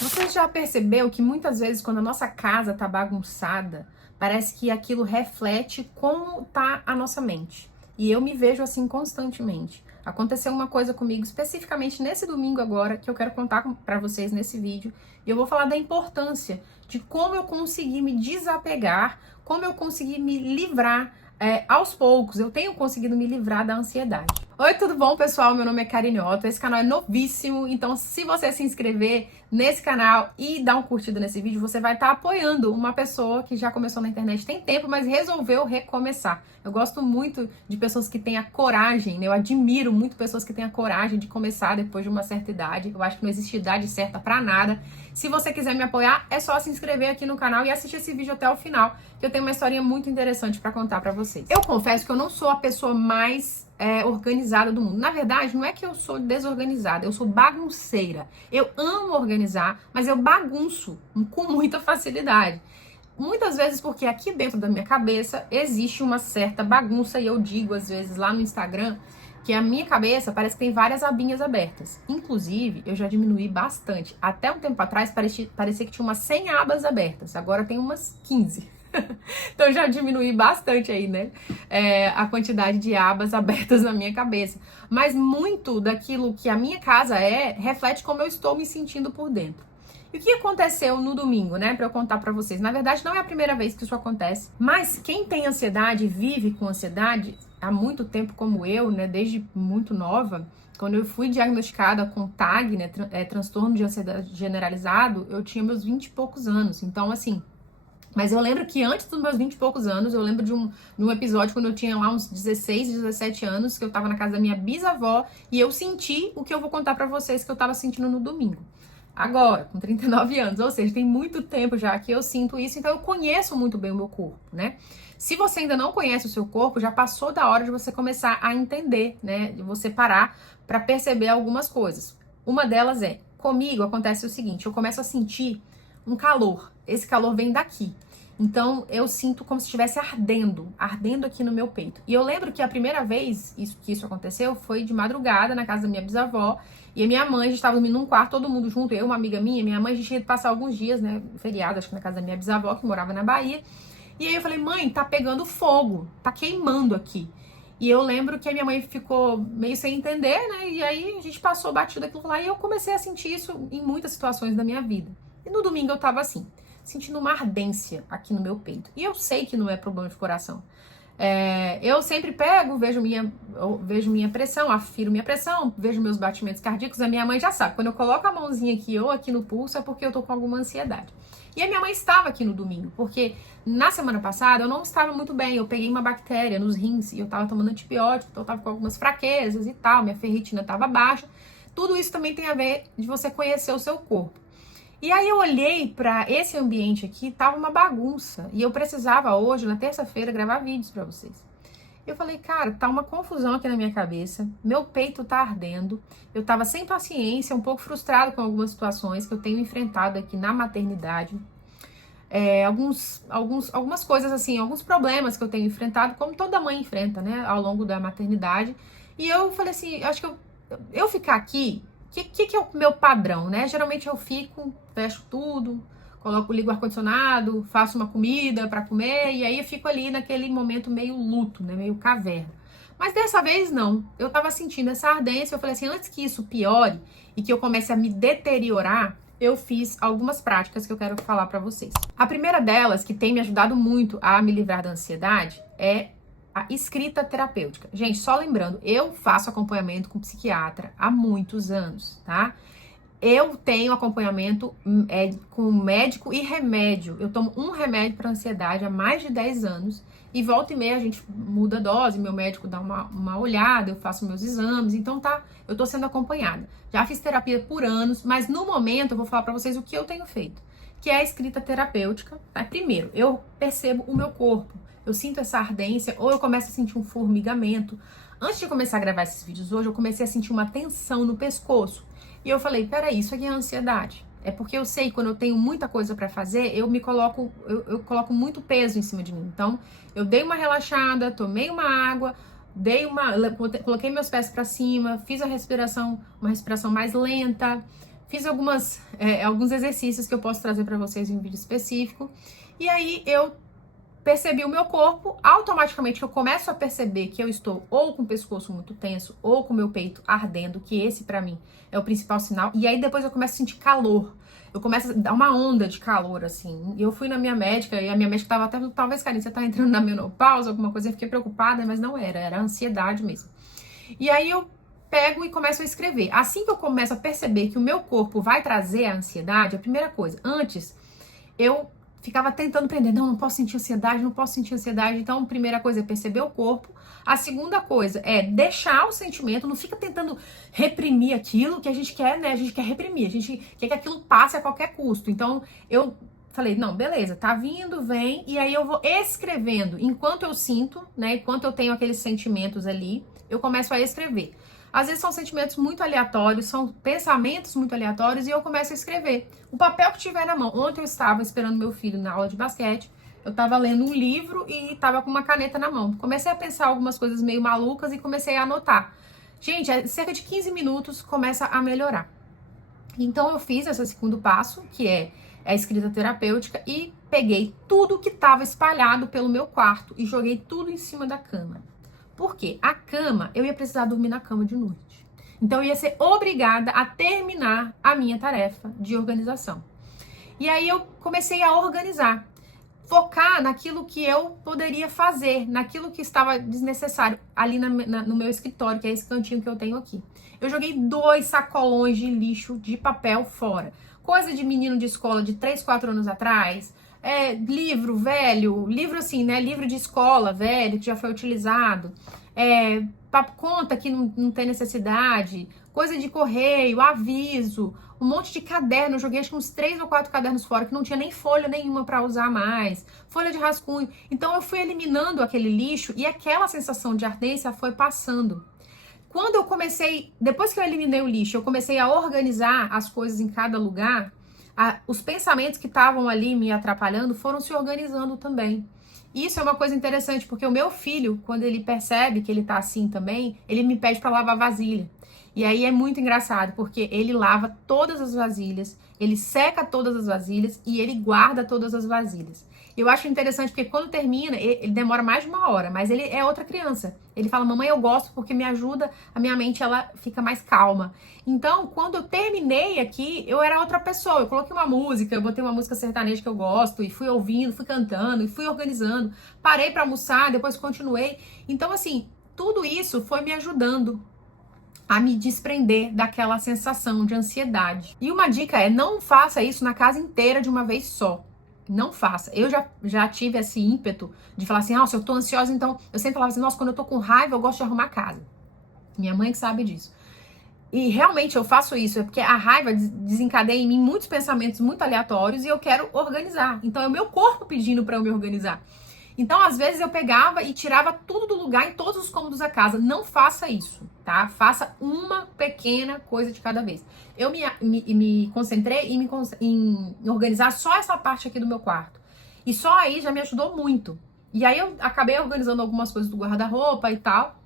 Você já percebeu que muitas vezes quando a nossa casa tá bagunçada, parece que aquilo reflete como tá a nossa mente? E eu me vejo assim constantemente. Aconteceu uma coisa comigo especificamente nesse domingo agora que eu quero contar para vocês nesse vídeo. E eu vou falar da importância de como eu consegui me desapegar, como eu consegui me livrar aos poucos. Eu tenho conseguido me livrar da ansiedade. Oi, tudo bom, pessoal? Meu nome é Karine Otto, esse canal é novíssimo, então se você se inscrever nesse canal e dar um curtida nesse vídeo, você vai estar apoiando uma pessoa que já começou na internet tem tempo, mas resolveu recomeçar. Eu gosto muito de pessoas que têm a coragem, né? Eu admiro muito pessoas que têm a coragem de começar depois de uma certa idade. Eu acho que não existe idade certa pra nada. Se você quiser me apoiar, é só se inscrever aqui no canal e assistir esse vídeo até o final, que eu tenho uma historinha muito interessante pra contar pra vocês. Eu confesso que eu não sou a pessoa mais organizada do mundo. Na verdade, não é que eu sou desorganizada, eu sou bagunceira. Eu amo organizar, mas eu bagunço com muita facilidade. Muitas vezes porque aqui dentro da minha cabeça existe uma certa bagunça e eu digo às vezes lá no Instagram que a minha cabeça parece que tem várias abinhas abertas. Inclusive, eu já diminui bastante. Até um tempo atrás parecia que tinha umas 100 abas abertas, agora tem umas 15. Então eu já diminui bastante aí, né? A quantidade de abas abertas na minha cabeça. Mas muito daquilo que a minha casa reflete como eu estou me sentindo por dentro. E o que aconteceu no domingo, né? Pra eu contar pra vocês. Na verdade, não é a primeira vez que isso acontece. Mas quem tem ansiedade e vive com ansiedade há muito tempo como eu, né? Desde muito nova. Quando eu fui diagnosticada com TAG, né? Transtorno de ansiedade generalizado, eu tinha meus 20 e poucos anos. Então, assim... Mas eu lembro que antes dos meus 20 e poucos anos, eu lembro de um episódio quando eu tinha lá uns 16, 17 anos, que eu tava na casa da minha bisavó e eu senti o que eu vou contar pra vocês que eu tava sentindo no domingo. Agora, com 39 anos, ou seja, tem muito tempo já que eu sinto isso, então eu conheço muito bem o meu corpo, né? Se você ainda não conhece o seu corpo, já passou da hora de você começar a entender, né? De você parar pra perceber algumas coisas. Uma delas comigo acontece o seguinte, eu começo a sentir um calor. Esse calor vem daqui. Então, eu sinto como se estivesse ardendo aqui no meu peito. E eu lembro que a primeira vez que isso aconteceu foi de madrugada na casa da minha bisavó. E a minha mãe, a gente estava dormindo num quarto, todo mundo junto, eu, uma amiga minha mãe, a gente ia passar alguns dias, né, feriado, acho que na casa da minha bisavó, que morava na Bahia. E aí eu falei, mãe, tá pegando fogo, tá queimando aqui. E eu lembro que a minha mãe ficou meio sem entender, né, e aí a gente passou batido aquilo lá e eu comecei a sentir isso em muitas situações da minha vida. E no domingo eu tava assim, sentindo uma ardência aqui no meu peito. E eu sei que não é problema de coração. Eu sempre pego, vejo minha pressão, afiro minha pressão, vejo meus batimentos cardíacos. A minha mãe já sabe, quando eu coloco a mãozinha aqui ou aqui no pulso é porque eu tô com alguma ansiedade. E a minha mãe estava aqui no domingo, porque na semana passada eu não estava muito bem. Eu peguei uma bactéria nos rins e eu tava tomando antibiótico, então eu tava com algumas fraquezas e tal, minha ferritina tava baixa. Tudo isso também tem a ver de você conhecer o seu corpo. E aí eu olhei pra esse ambiente aqui, tava uma bagunça. E eu precisava hoje, na terça-feira, gravar vídeos pra vocês. Eu falei, cara, tá uma confusão aqui na minha cabeça, meu peito tá ardendo, eu tava sem paciência, um pouco frustrado com algumas situações que eu tenho enfrentado aqui na maternidade. Algumas coisas assim, alguns problemas que eu tenho enfrentado, como toda mãe enfrenta, né, ao longo da maternidade. E eu falei assim, acho que eu ficar aqui... O que é o meu padrão, né? Geralmente eu fico, fecho tudo, ligo o ar-condicionado, faço uma comida para comer e aí eu fico ali naquele momento meio luto, né? Meio caverna. Mas dessa vez não. Eu tava sentindo essa ardência, eu falei assim, antes que isso piore e que eu comece a me deteriorar, eu fiz algumas práticas que eu quero falar para vocês. A primeira delas, que tem me ajudado muito a me livrar da ansiedade, é a escrita terapêutica. Gente, só lembrando, eu faço acompanhamento com psiquiatra há muitos anos, tá? Eu tenho acompanhamento com médico e remédio. Eu tomo um remédio para ansiedade há mais de 10 anos e volta e meia a gente muda a dose, meu médico dá uma olhada, eu faço meus exames, então tá, eu tô sendo acompanhada. Já fiz terapia por anos, mas no momento eu vou falar para vocês o que eu tenho feito, que é a escrita terapêutica. Tá? Primeiro, eu percebo o meu corpo. Eu sinto essa ardência, ou eu começo a sentir um formigamento. Antes de começar a gravar esses vídeos hoje, eu comecei a sentir uma tensão no pescoço. E eu falei, peraí, isso aqui é ansiedade. É porque eu sei que quando eu tenho muita coisa pra fazer, eu coloco muito peso em cima de mim. Então, eu dei uma relaxada, tomei uma água, coloquei meus pés pra cima, fiz uma respiração mais lenta, fiz alguns exercícios que eu posso trazer para vocês em um vídeo específico. E aí eu percebi o meu corpo, automaticamente eu começo a perceber que eu estou ou com o pescoço muito tenso, ou com o meu peito ardendo, que esse pra mim é o principal sinal. E aí depois eu começo a sentir calor. Eu começo a dar uma onda de calor, assim. Eu fui na minha médica, e a minha médica tava até, talvez, Karine, você tá entrando na menopausa, alguma coisa. Eu fiquei preocupada, mas não era ansiedade mesmo. E aí eu pego e começo a escrever. Assim que eu começo a perceber que o meu corpo vai trazer a ansiedade, a primeira coisa, antes eu ficava tentando prender, não posso sentir ansiedade, não posso sentir ansiedade. Então, a primeira coisa é perceber o corpo. A segunda coisa é deixar o sentimento, não fica tentando reprimir aquilo que a gente quer, né? A gente quer reprimir, a gente quer que aquilo passe a qualquer custo. Então, eu falei, não, beleza, tá vindo, vem, e aí eu vou escrevendo. Enquanto eu sinto, né? Enquanto eu tenho aqueles sentimentos ali, eu começo a escrever. Às vezes são sentimentos muito aleatórios, são pensamentos muito aleatórios e eu começo a escrever. O papel que tiver na mão. Ontem eu estava esperando meu filho na aula de basquete, eu estava lendo um livro e estava com uma caneta na mão. Comecei a pensar algumas coisas meio malucas e comecei a anotar. Gente, cerca de 15 minutos começa a melhorar. Então eu fiz esse segundo passo, que é a escrita terapêutica, e peguei tudo que estava espalhado pelo meu quarto e joguei tudo em cima da cama. Por quê? A cama, eu ia precisar dormir na cama de noite. Então, eu ia ser obrigada a terminar a minha tarefa de organização. E aí, eu comecei a organizar. Focar naquilo que eu poderia fazer, naquilo que estava desnecessário ali no meu escritório, que é esse cantinho que eu tenho aqui. Eu joguei 2 sacolões de lixo de papel fora. Coisa de menino de escola de 3, 4 anos atrás. Livro velho, livro assim, né? Livro de escola velho, que já foi utilizado. Conta que não tem necessidade. Coisa de correio, aviso. Um monte de caderno. Eu joguei acho que uns 3 ou 4 cadernos fora, que não tinha nem folha nenhuma para usar mais. Folha de rascunho. Então eu fui eliminando aquele lixo e aquela sensação de ardência foi passando. Quando eu comecei, depois que eu eliminei o lixo, eu comecei a organizar as coisas em cada lugar. Os pensamentos que estavam ali me atrapalhando foram se organizando também. Isso é uma coisa interessante, porque o meu filho, quando ele percebe que ele tá assim também, ele me pede para lavar vasilha. E aí é muito engraçado, porque ele lava todas as vasilhas, ele seca todas as vasilhas e ele guarda todas as vasilhas. Eu acho interessante porque quando termina, ele demora mais de 1 hora, mas ele é outra criança. Ele fala, mamãe, eu gosto porque me ajuda, a minha mente ela fica mais calma. Então, quando eu terminei aqui, eu era outra pessoa. Eu coloquei uma música, eu botei uma música sertaneja que eu gosto e fui ouvindo, fui cantando e fui organizando. Parei para almoçar, depois continuei. Então, assim, tudo isso foi me ajudando a me desprender daquela sensação de ansiedade. E uma dica é, não faça isso na casa inteira de uma vez só. Não faça. Eu já tive esse ímpeto de falar assim, se eu tô ansiosa, então... Eu sempre falava assim, nossa, quando eu tô com raiva, eu gosto de arrumar a casa. Minha mãe que sabe disso. E realmente eu faço isso, é porque a raiva desencadeia em mim muitos pensamentos muito aleatórios e eu quero organizar. Então é o meu corpo pedindo pra eu me organizar. Então, às vezes, eu pegava e tirava tudo do lugar em todos os cômodos da casa. Não faça isso, tá? Faça uma pequena coisa de cada vez. Eu me concentrei em organizar só essa parte aqui do meu quarto. E só aí já me ajudou muito. E aí eu acabei organizando algumas coisas do guarda-roupa e tal.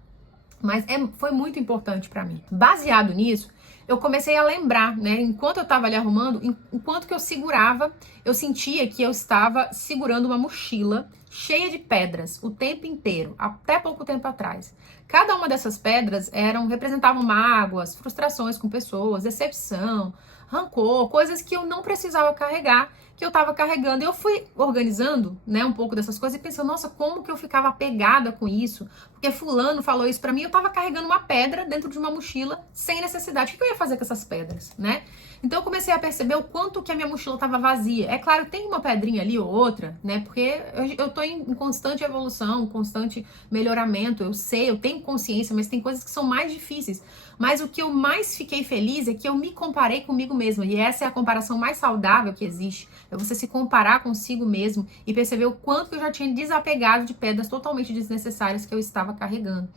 Mas foi muito importante pra mim. Baseado nisso, eu comecei a lembrar, né? Enquanto eu tava ali arrumando, enquanto que eu segurava, eu sentia que eu estava segurando uma mochila cheia de pedras o tempo inteiro, até pouco tempo atrás. Cada uma dessas pedras representavam mágoas, frustrações com pessoas, decepção, rancor, coisas que eu não precisava carregar, que eu tava carregando. Eu fui organizando, né, um pouco dessas coisas e pensando, nossa, como que eu ficava apegada com isso? Porque fulano falou isso pra mim, eu tava carregando uma pedra dentro de uma mochila sem necessidade. O que eu ia fazer com essas pedras, né? Então eu comecei a perceber o quanto que a minha mochila tava vazia. É claro, tem uma pedrinha ali ou outra, né? Porque eu tô em constante evolução, constante melhoramento. Eu sei, eu tenho consciência, mas tem coisas que são mais difíceis. Mas o que eu mais fiquei feliz é que eu me comparei comigo mesma. E essa é a comparação mais saudável que existe. É você se comparar consigo mesmo e perceber o quanto que eu já tinha desapegado de pedras totalmente desnecessárias que eu estava carregando.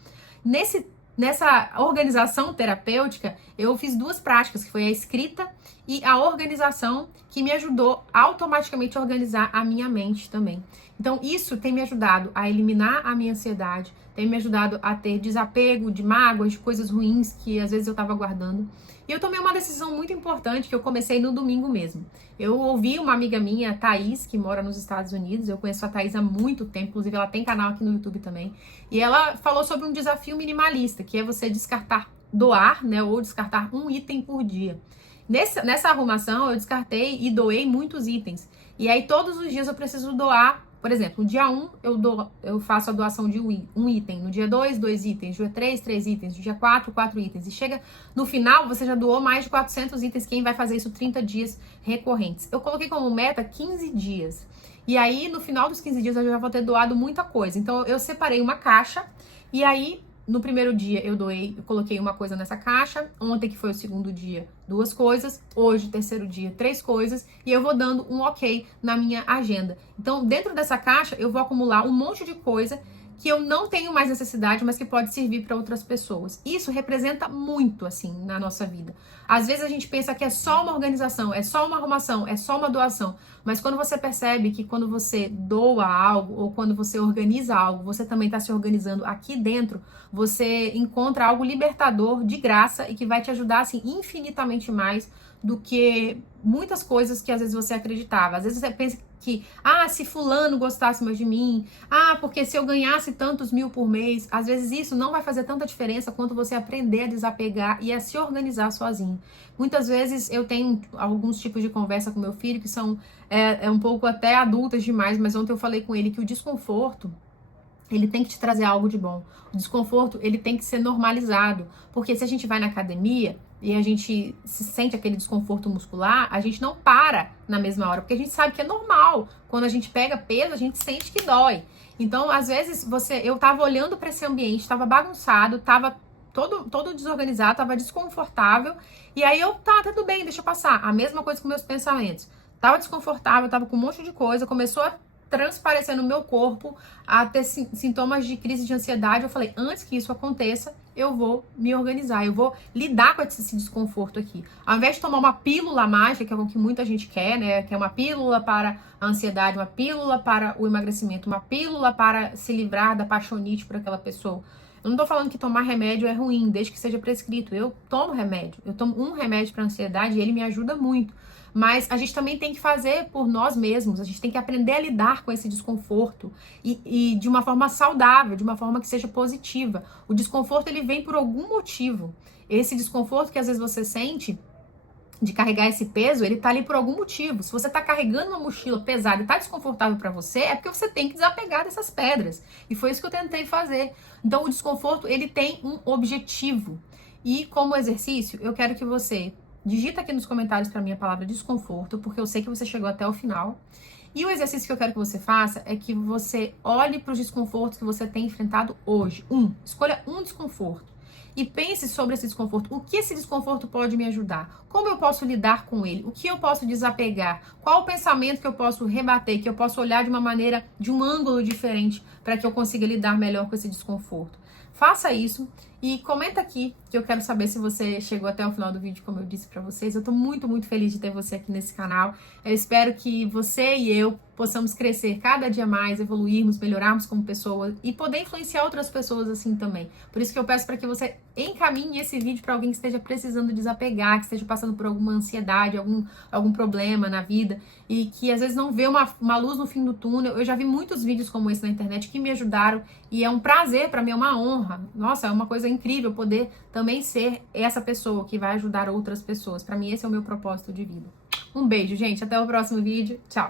Nessa organização terapêutica, eu fiz 2 práticas, que foi a escrita e a organização que me ajudou automaticamente a organizar a minha mente também. Então, isso tem me ajudado a eliminar a minha ansiedade, tem me ajudado a ter desapego de mágoas, de coisas ruins que às vezes eu estava guardando. E eu tomei uma decisão muito importante que eu comecei no domingo mesmo. Eu ouvi uma amiga minha, a Thaís, que mora nos Estados Unidos. Eu conheço a Thaís há muito tempo, inclusive ela tem canal aqui no YouTube também. E ela falou sobre um desafio minimalista, que é você doar, né, ou descartar um item por dia. Nessa arrumação, eu descartei e doei muitos itens. E aí, todos os dias eu preciso doar. Por exemplo, no dia 1, eu faço a doação de um item. No dia 2, 2 itens. No dia 3, 3 itens. No dia 4, 4 itens. E chega no final, você já doou mais de 400 itens. Quem vai fazer isso 30 dias recorrentes? Eu coloquei como meta 15 dias. E aí, no final dos 15 dias, eu já vou ter doado muita coisa. Então, eu separei uma caixa. E aí, no primeiro dia eu coloquei uma coisa nessa caixa. Ontem, que foi o segundo dia, 2 coisas. Hoje, terceiro dia, 3 coisas. E eu vou dando um ok na minha agenda. Então, dentro dessa caixa, eu vou acumular um monte de coisa que eu não tenho mais necessidade, mas que pode servir para outras pessoas. Isso representa muito, assim, na nossa vida. Às vezes a gente pensa que é só uma organização, é só uma arrumação, é só uma doação. Mas quando você percebe que quando você doa algo ou quando você organiza algo, você também está se organizando aqui dentro, você encontra algo libertador de graça e que vai te ajudar, assim, infinitamente mais do que muitas coisas que às vezes você acreditava. Às vezes você pensa que, se fulano gostasse mais de mim, porque se eu ganhasse tantos mil por mês, às vezes isso não vai fazer tanta diferença quanto você aprender a desapegar e a se organizar sozinho. Muitas vezes eu tenho alguns tipos de conversa com meu filho que são um pouco até adultas demais, mas ontem eu falei com ele que o desconforto, ele tem que te trazer algo de bom. O desconforto, ele tem que ser normalizado. Porque se a gente vai na academia e a gente se sente aquele desconforto muscular, a gente não para na mesma hora. Porque a gente sabe que é normal. Quando a gente pega peso, a gente sente que dói. Então, às vezes, eu tava olhando para esse ambiente, tava bagunçado, tava todo desorganizado, tava desconfortável. E aí tá tudo bem, deixa eu passar. A mesma coisa com meus pensamentos. Tava desconfortável, tava com um monte de coisa, começou a transparecer no meu corpo, a ter sintomas de crise de ansiedade. Eu falei, antes que isso aconteça, eu vou me organizar, eu vou lidar com esse desconforto aqui. Ao invés de tomar uma pílula mágica, que é o que muita gente quer, né? Que é uma pílula para a ansiedade, uma pílula para o emagrecimento, uma pílula para se livrar da paixonite por aquela pessoa. Eu não tô falando que tomar remédio é ruim, desde que seja prescrito. Eu tomo remédio. Eu tomo um remédio para ansiedade e ele me ajuda muito. Mas a gente também tem que fazer por nós mesmos. A gente tem que aprender a lidar com esse desconforto e de uma forma saudável, de uma forma que seja positiva. O desconforto, ele vem por algum motivo. Esse desconforto que às vezes você sente de carregar esse peso, ele tá ali por algum motivo. Se você tá carregando uma mochila pesada e tá desconfortável para você, é porque você tem que desapegar dessas pedras. E foi isso que eu tentei fazer. Então, o desconforto, ele tem um objetivo. E como exercício, eu quero que você digita aqui nos comentários para mim a palavra desconforto, porque eu sei que você chegou até o final. E o exercício que eu quero que você faça é que você olhe para os desconfortos que você tem enfrentado hoje. Escolha um desconforto. E pense sobre esse desconforto. O que esse desconforto pode me ajudar? Como eu posso lidar com ele? O que eu posso desapegar? Qual o pensamento que eu posso rebater? Que eu posso olhar de uma maneira, de um ângulo diferente para que eu consiga lidar melhor com esse desconforto? Faça isso e comenta aqui, que eu quero saber se você chegou até o final do vídeo, como eu disse pra vocês. Eu tô muito, muito feliz de ter você aqui nesse canal. Eu espero que você e eu possamos crescer cada dia mais, evoluirmos, melhorarmos como pessoa e poder influenciar outras pessoas assim também. Por isso que eu peço para que você encaminhe esse vídeo para alguém que esteja precisando desapegar, que esteja passando por alguma ansiedade, algum problema na vida e que às vezes não vê uma luz no fim do túnel. Eu já vi muitos vídeos como esse na internet que me ajudaram e é um prazer para mim, é uma honra. Nossa, é uma coisa incrível poder também ser essa pessoa que vai ajudar outras pessoas. Para mim esse é o meu propósito de vida. Um beijo, gente. Até o próximo vídeo. Tchau.